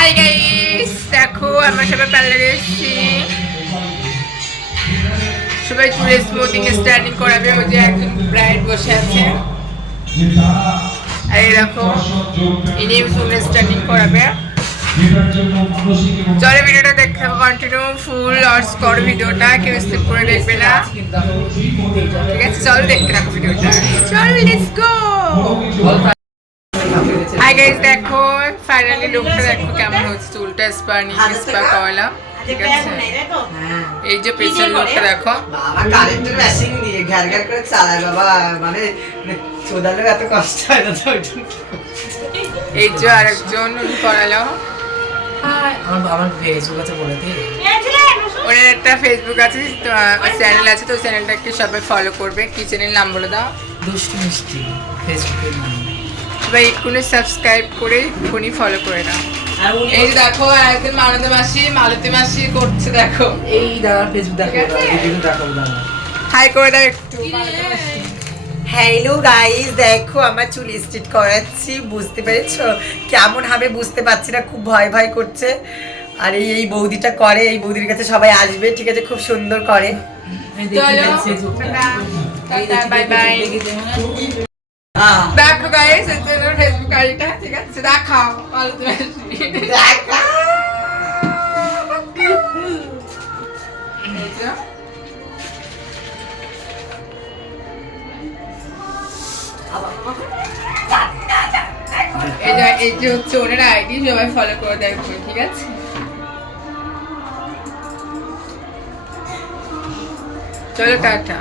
Hi guys, দেখো আমরা সবাই পার্লারে এসেছি। সবাই চুলে স্মুথিং স্টাইলিং করাবে। ওই যে একজন ব্রাইড বসে আছে, আর এই দেখো ইনি চুলে স্টাইলিং করাবে। চলো ভিডিওটা দেখতে হবে, কন্টিনিউ ফুল লস করো ভিডিওটা, কেউ স্কিপ করে দেখবে না, ঠিক আছে? চলো দেখতে থাকো ভিডিওটা, চলো লেটস গো। হাই গাইস, দেখো ফাইনালি লুকটা দেখো কেমন হচ্ছে, চুলটা স্পা নিয়ে স্পা করলাম, ঠিক আছে? এই যে পেছন লুকটা দেখো, বাবা কারেন্টের মেশিন দিয়ে ঘ্যার ঘ্যার করে চালায় বাবা, মানে চোদালের এত কষ্ট হয় না তো। এই যে আরেকজন করালো। আমার ফেসবুক আছে বলে দিই, ওনার একটা ফেসবুক আছে, চ্যানেল আছে, তো চ্যানেলটাকে সবাই ফলো করবে। কি চ্যানেল নাম বলে দাও? দুষ্টু মিষ্টি ফেসবুকের নাম। সবাই এক্ষুনি সাবস্ক্রাইব করে এক্ষুনি ফলো করে দাও। এই যে দেখো একজন মালতী মাসি করছে, দেখো এই দাদা ফেসবুক দেখো হাই করে দাও একটু। হ্যালো গাইস, দেখো আমার চুল স্ট্রিট করাচ্ছি, বুঝতে পেরেছো কেমন হবে বুঝতে পারছি না, খুব ভয় ভয় করছে। আর এই বৌদিটা করে, এই বৌদির কাছে সবাই আসবে, ঠিক আছে? খুব সুন্দর করে। Bye bye. দেখো গাইস, এটা ফেসবুক আইডিটা, ঠিক আছে? দেখাও মালতী মাসি। এই যে হচ্ছে ওনার আইডি, সবাই ফলো করে দেখো, ঠিক আছে? চলো টাটা।